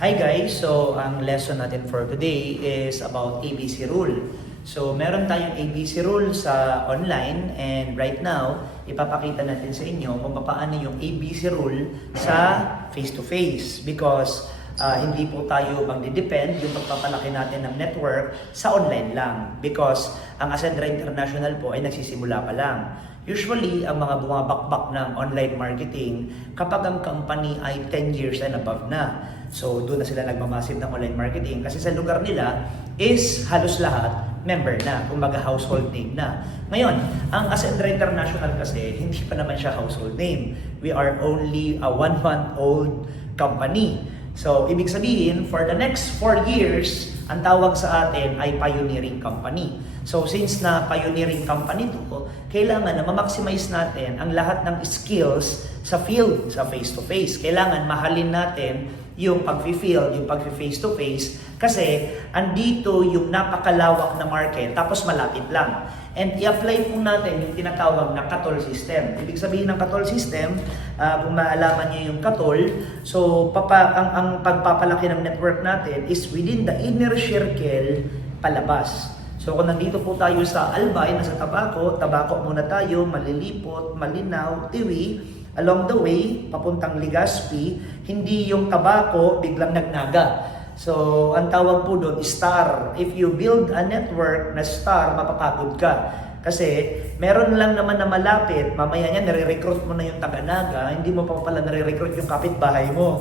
Hi guys! So, ang lesson natin for today is about ABC rule. So, meron tayong ABC rule sa online and right now, ipapakita natin sa inyo kung paano yung ABC rule sa face-to-face because hindi po tayo magdidepend yung pagpapalaki natin ng network sa online lang because ang Ascendra International po ay nagsisimula pa lang. Usually, ang mga bumabakbak ng online marketing kapag ang company ay 10 years and above na. So, doon na sila nagmamassive ng online marketing kasi sa lugar nila is halos lahat member na, kumbaga household name na. Ngayon, ang Ascendra International kasi hindi pa naman siya household name. We are only a 1-month-old company. So, ibig sabihin, for the next 4 years, ang tawag sa atin ay pioneering company. So, since na pioneering company to, kailangan na ma-maximize natin ang lahat ng skills sa field, sa face-to-face. Kailangan mahalin natin yung pag-field, yung pag-face-to-face, kasi andito yung napakalawak na market, tapos malapit lang. And i-apply po natin yung tinatawag na CATOL system. Ibig sabihin ng CATOL system, kung maalaman nyo yung CATOL, so ang pagpapalaki ng network natin is within the inner circle palabas. So kung nandito po tayo sa Albay, nasa Tabaco muna tayo, Malilipot, Malinaw, Tiwi, along the way, papuntang Legazpi, hindi yung Tabaco biglang nagnaga. So, ang tawag po doon, star. If you build a network na star, mapapagod ka. Kasi, meron lang naman na malapit, mamaya niya, nare-recruit mo na yung taga-naga, hindi mo pa pala nare-recruit yung kapitbahay mo.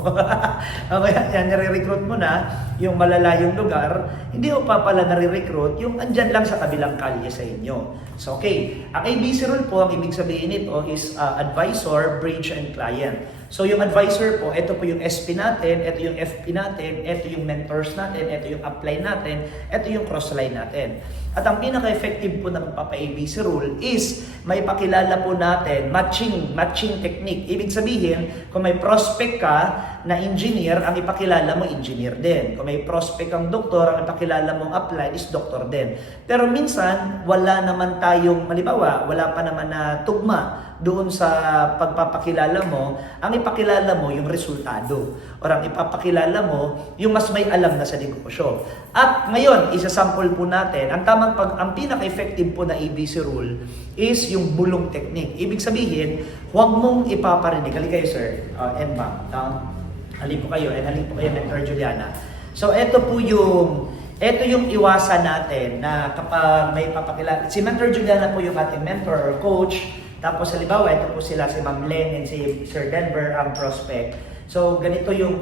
Mamaya niya, nare-recruit mo na yung malalayong lugar, hindi mo pa pala nare-recruit yung andyan lang sa kabilang kalye sa inyo. So, okay. Ang ABC rule po, ang ibig sabihin nito is advisor, bridge, and client. So, yung advisor po, ito po yung SP natin, ito yung FP natin, ito yung mentors natin, ito yung upline natin, ito yung crossline natin. At ang pinaka-effective po na pagpapa-ABC rule is may pakilala po natin matching technique. Ibig sabihin, kung may prospect ka na engineer, ang ipakilala mo engineer din. Kung may prospect kang doktor, ang ipakilala mong upline is doktor din. Pero minsan, wala naman tayong, malibawa, wala pa naman na tugma doon sa pagpapakilala mo, ang ipakilala mo yung resultado or ang ipapakilala mo yung mas may alam na sa negosyo. At ngayon, isa-sample po natin, ang pinaka-effective po na ABC rule is yung bulong technique. Ibig sabihin, huwag mong ipaparinig. Halika kayo, sir, and ma'am. Halika po kayo, and halika po kayo, Mentor Juliana. So, ito yung iwasan natin na kapag may papakilala. Si Mentor Juliana po yung ating mentor or coach. Tapos halimbawa, ito po sila si Ma'am Len and si Sir Denver ang prospect. So ito yung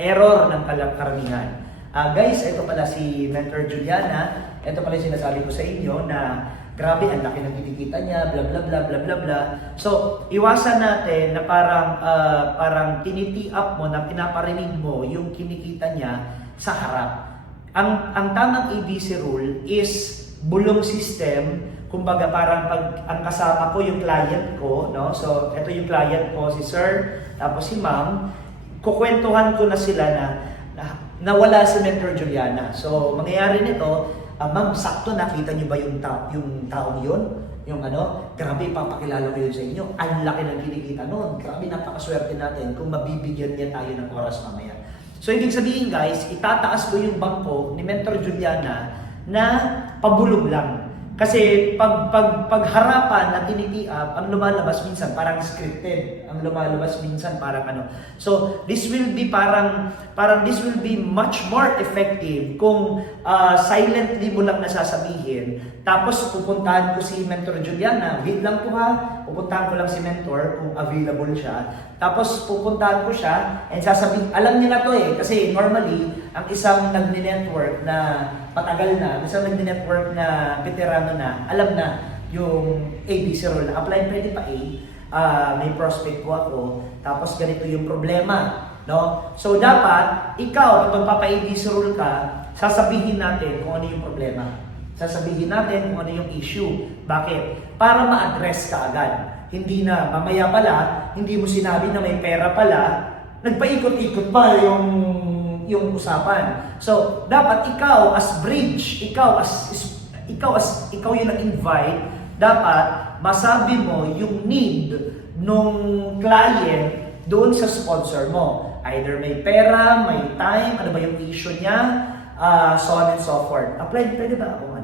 error ng karamihan. Guys, ito pala si Mentor Juliana. Ito pala yung sinasabi ko sa inyo na grabe, ang laki ng kinikita niya, bla bla bla bla bla bla. So iwasan natin na parang tiniti-up mo, na pinaparinig mo yung kinikita niya sa harap. Ang tamang ABC rule is bulong system. Kumbaga parang pag ang kasama ko yung client ko, no? So ito yung client ko, si sir, tapos si ma'am, kukwentuhan ko na sila na nawala si Mentor Juliana. So mangyayari nito, ma'am, sakto nakita niyo ba yung taong yun? Yung grabe, ipapakilala ko yun sa inyo. Ang laki ng kinikita noon. Grabe, napakaswerte natin kung mabibigyan niya tayo ng oras mamaya. So ibig sabihin guys, itataas ko yung bangko ni Mentor Juliana na pabulong lang. Kasi pag harapan na tinitiap, ang lumalabas minsan parang scripted. Ang lumalabas minsan parang So, this will be this will be much more effective kung silently mo lang nasasabihin. Tapos pupuntahan ko si Mentor Juliana. Wait lang po ha. Pupuntahan ko lang si Mentor kung available siya. Tapos pupuntahan ko siya and sasabihin, alam niya na to kasi normally, ang isang nag-network na matagal na, isang nag-network na veterano na, alam na yung ABC rule na apply, pwede pa may prospect ko ako, tapos ganito yung problema, no? So dapat, ikaw, kung magpapa-ABC rule ka, sasabihin natin kung ano yung problema. Sasabihin natin kung ano yung issue. Bakit? Para ma-address ka agad. Hindi na, mamaya pala, hindi mo sinabi na may pera pala, nagpaikot-ikot pa yung usapan. So, dapat ikaw as bridge, ikaw yung nag-invite, dapat masabi mo yung need nung client doon sa sponsor mo. Either may pera, may time, ano ba yung issue niya, so on and so forth. Apply, pwede ba akong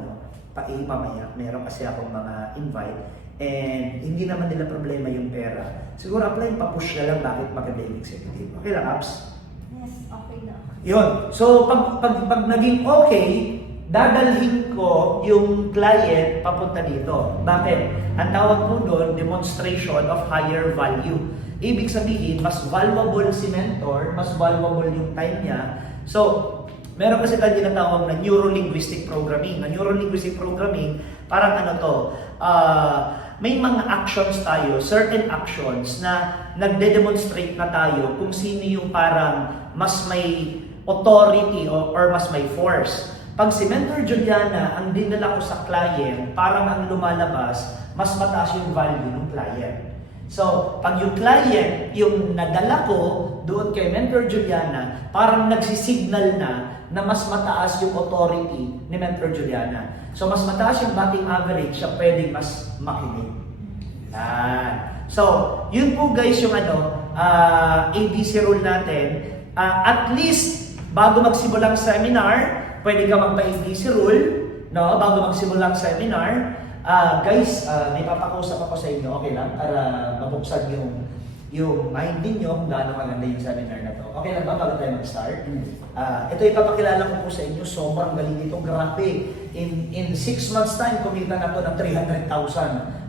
mamaya, meron kasi akong mga invite, and hindi naman nila problema yung pera. Siguro apply, pa-push na lang bakit maganda yung executive. Okay lang, Abs? Yes, okay na. Yun. So, pag naging okay, dadalhin ko yung client papunta dito. Bakit? Ang tawag po doon, demonstration of higher value. Ibig sabihin, mas valuable si mentor, mas valuable yung time niya. So, meron kasi tayo tinatawag na neuro-linguistic programming. Na neuro-linguistic programming, parang ano to, may mga actions tayo, certain actions na nagde-demonstrate na tayo kung sino yung parang mas may authority or mas may force. Pag si Mentor Juliana ang dinala ko sa client, parang ang lumalabas, mas mataas yung value ng client. So, pag yung client, yung nadala ko doon kay Mentor Juliana, parang nagsisignal na mas mataas yung authority ni Mentor Juliana. So, mas mataas yung batting average, siya pwedeng mas makinig. So, yun po guys yung ABC rule natin. At least, bago magsimulang seminar, pwede ka magpa-ABC rule, no? Bago magsimulang seminar. Guys, may papakausap ako sa inyo, okay lang? Para mabuksan yung mind ninyo kung gaano maganda yung seminar na to. Okay lang ba bago tayo mag-start? Ito ipapakilala ko po sa inyo, sobrang galing ito, grabe. In 6 months time, kumita na to ng 300,000.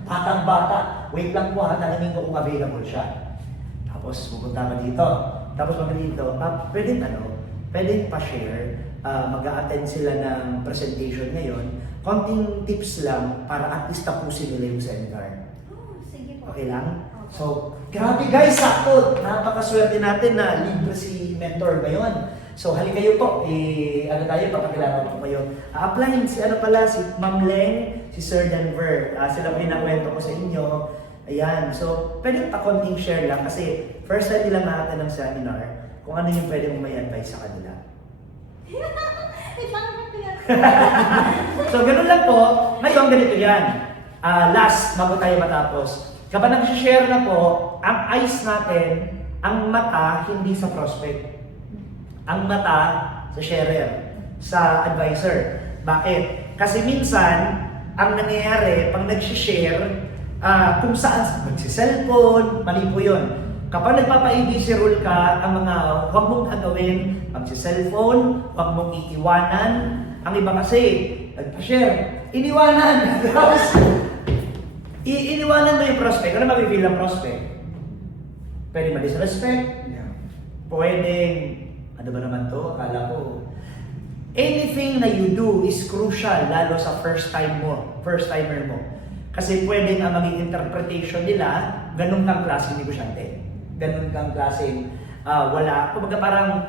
Batang-bata. Wait lang po ha, tanongin ko kung available siya. Tapos pupunta ka dito. Tapos pag dito, pwede pa-share. Mag-a-attend sila ng presentation ngayon. Konting tips lang para at least tapusin nila yung seminar. Oh, sige po. Okay lang? Okay. So, grabe guys, sakto. Napakaswerte natin na libre si mentor ngayon. So, hali kayo po. Papakilala ko kayo. Apply si si Ma'am Leng, si Sir Denver. Sila po yung nakwento ko sa inyo. Ayan. So, pwede pa konting share lang kasi first time nila natin ng seminar kung ano yung pwede mong may advice sa kanila. So, ganun lang po. Ngayon, ganito yan. Last, bago tayo matapos. Kapag nag-share na po, ang eyes natin, ang mata, hindi sa prospect. Ang mata, sa sharer, sa advisor. Bakit? Kasi minsan, ang nangyayari, pag nag-share, kung saan, magsi-cellphone, mali po yun. Kapag nagpapa-ABC rule ka, ang mga huwag mong gagawin, magsi-cellphone, huwag mong iiwanan. Ang iba kasi, nagpa-share, iniwanan. Tapos, iniwanan mo yung prospect. Ano mabibigil ang prospect? Pwede ma-disrespect. Pwedeng, ano ba naman to? Akala ko. Anything na you do is crucial, lalo sa first-timer mo. Kasi pwedeng ang maging interpretation nila, ganun kang klaseng negosyante. Ganun kang klaseng kumbaga parang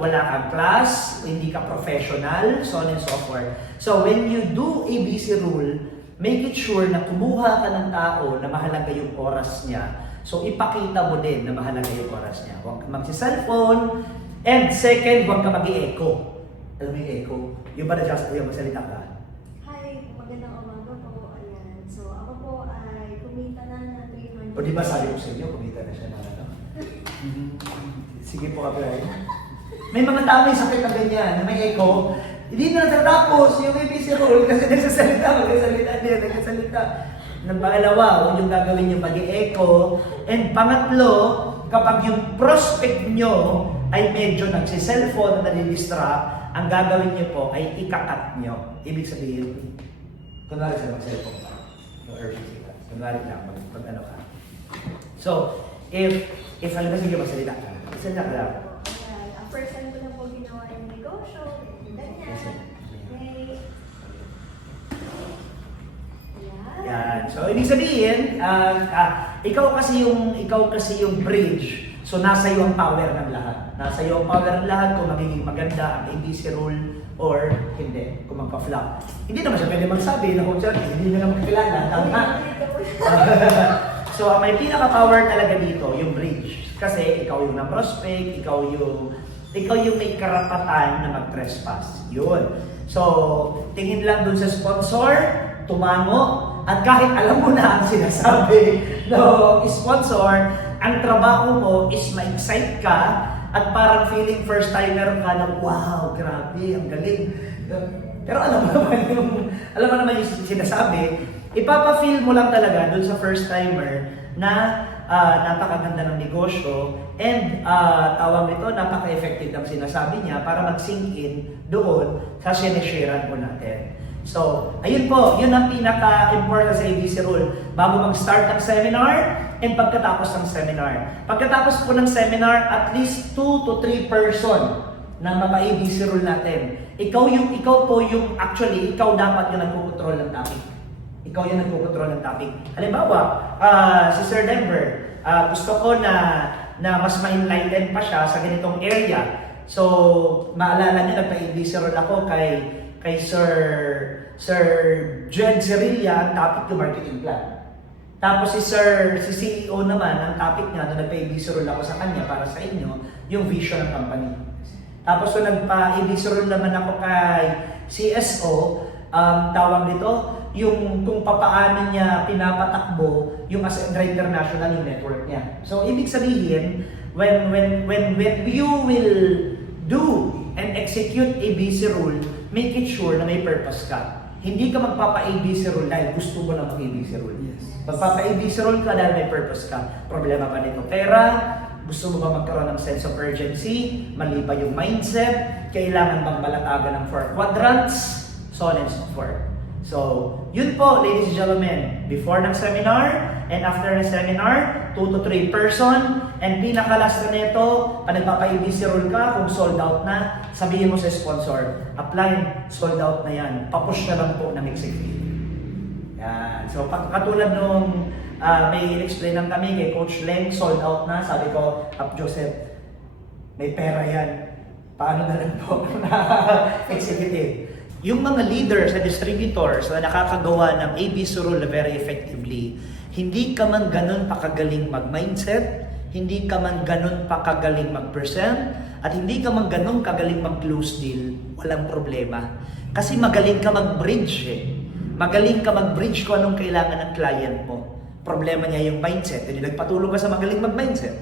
wala kang class, hindi ka professional, so on and so forth. So when you do ABC rule, make it sure na kumuha ka ng tao na mahalaga yung oras niya. So ipakita mo din na mahalaga yung oras niya. Huwag ka magsi-cellphone, and second, huwag ka mag-i-echo. Alam mo yung echo? Yung ba yung magsalita ka? Hi, magandang umaga po. Ayan. So, ako po ay kumita na 300. O di ba sabi ko sa inyo, kumita na siya na Sige po, kapilay. May mga tao may sakit na ganyan, na may echo. Hindi na natatapos yung ABC rule kasi nagsasalita. Ng pangalawa, huwag yung gagawin yung mag-echo. And pangatlo, kapag yung prospect nyo ay medyo nagsi-cellphone na nadidistract, ang gagawin nyo po ay ikakat nyo. Ibig sabihin, kunwari sa mag-cellphone ka, no urgency ka. Kunwari lang, pag ano ka. So, if alam mo sige magsalita ka, magsalita ka lang. Ang first time ko lang po ginawa yung negosyo, ganyan. Okay. Yan. So, ibig sabihin, ikaw kasi yung bridge. So, nasa iyo ang power ng lahat. Nasa iyo ang power ng lahat kung magiging maganda ang ABC rule or hindi, kung magpa-flop. Hindi naman siya pwede magsabi na kung siya, hindi na naman kakilala. Tama. So, may pinaka-power talaga dito, yung bridge. Kasi ikaw yung na-prospect, ikaw yung may karapatan na mag-trespass. Yun. So, tingin lang dun sa sponsor, tumango, at kahit alam mo na ang sinasabi no sponsor, ang trabaho mo is ma-excite ka at parang feeling first timer ka na, wow, grabe, ang galing. Pero alam mo naman yung sinasabi, ipapa-feel mo lang talaga dun sa first timer na napakaganda ng negosyo and tawag nito, napaka-effective ang sinasabi niya para mag-sink in doon sa sinesharean po natin. So, ayun po, yun ang pinaka-important sa ABC Rule. Bago mag-start ng seminar and pagkatapos ng seminar. Pagkatapos po ng seminar, at least 2 to 3 person na mapa-ABC Rule natin. Ikaw po yung actually, ikaw dapat yung nagkukontrol ng topic. Ikaw yung nagkukontrol ng topic. Halimbawa, si Sir Denver, gusto ko na mas ma-enlighten pa siya sa ganitong area. So, maalala niyo, nagpa-ABC Rule ako kay Sir Jed Zerilla, ang topic yung marketing plan. Tapos si CEO naman, ang topic niya, na nagpa-ABC Rule ako sa kanya para sa inyo, yung vision ng company. Tapos kung nagpa-ABC Rule naman ako kay CSO, tawag nito, yung kung papaano niya pinapatakbo yung as international yung network niya. So, ibig sabihin, when you will do and execute ABC Rule, make it sure na may purpose ka. Hindi ka magpapa-ABC Rule dahil gusto mo lang mag-ABC Rule. Yes. Magpapa-ABC Rule ka dahil may purpose ka. Problema ba nito? Pera? Gusto mo ba magkaroon ng sense of urgency? Mali ba yung mindset? Kailangan bang balatagan ng 4 quadrants? So on and so forth. So, yun po, ladies and gentlemen, before ng seminar and after ng seminar, 2 to 3 person, and pinakalas na nito, pag nagpapa-ABC Rule ka, kung sold out na, sabihin mo sa sponsor, apply, sold out na yan, papush na lang po ng executive. Yan. So, katulad nung may explain lang kami kay Coach Leng, sold out na, sabi ko, Joseph, may pera yan. Paano na lang po na executive? Yung mga leaders at distributors na nakakagawa ng ABC Rule very effectively, hindi ka man ganun pakagaling mag-mindset, hindi ka man ganun pakagaling mag-present, at hindi ka man ganun kagaling mag-close deal, walang problema. Kasi magaling ka mag-bridge eh. Magaling ka mag-bridge kung anong kailangan ng client mo. Problema niya yung mindset, hindi nagpatulong ka sa magaling mag-mindset.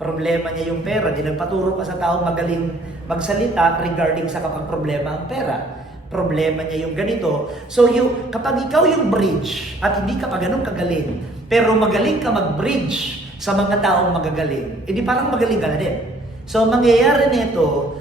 Problema niya yung pera, hindi nagpaturo ka sa taong magaling magsalita regarding sa kapag problema ang pera. Problema niya yung ganito. So, kapag ikaw yung bridge at hindi ka pa ganun kagaling, pero magaling ka mag-bridge sa mga taong magagaling, edi parang magaling ka na din. So, mangyayari nito,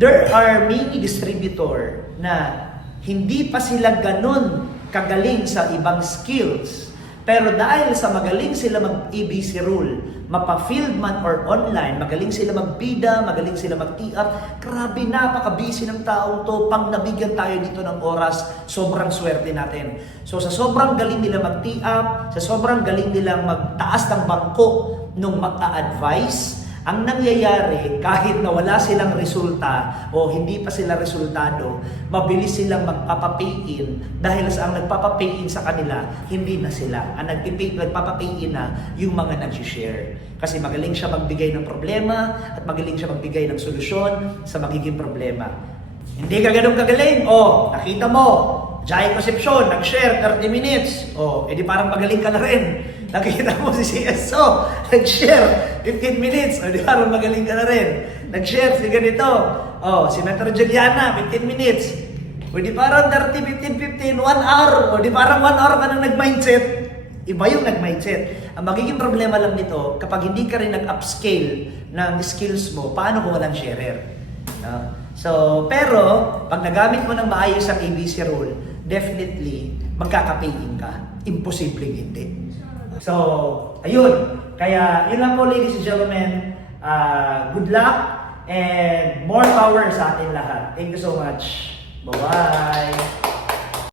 there are many distributor na hindi pa sila ganun kagaling sa ibang skills. Pero dahil sa magaling sila mag-ABC Rule, mapa-field man or online, magaling sila magbida, magaling sila mag-TR, grabe, napaka-busy ng taong to. Pag nabigyan tayo dito ng oras, sobrang swerte natin. So sa sobrang galing nila mag-TR, sa sobrang galing nila magtaas ng bangko nung mag-a-advise, ang nangyayari, kahit na wala silang resulta o hindi pa sila resultado, mabilis silang magpapapay-in dahil sa ang nagpapapay-in sa kanila, hindi na sila. Ang nagpapapay-in na yung mga nag-share. Kasi magaling siya magbigay ng problema at magaling siya magbigay ng solusyon sa magiging problema. Hindi ka ganun kagaling. Nakita mo, Jai Concepcion, nag-share 30 minutes. Edi parang magaling ka na rin. Nakita mo si CSO, nag-share 15 minutes. Di parang magaling ka na rin. Nag-share si ganito. Si Metro Juliana, 15 minutes. Di parang 30, 15, 1 hour. Di parang 1 hour ka nang nag-mindset. Iba yung nag-mindset. Ang magiging problema lang nito, kapag hindi ka rin nag-upscale ng skills mo, paano kung walang sharer? Pero, pag nagamit mo ng maayos ang ABC Rule, definitely, magkakapayin ka. Imposibleng hindi. So, ayun. Kaya, yun lang po, ladies and gentlemen. Good luck and more power sa atin lahat. Thank you so much. Bye-bye!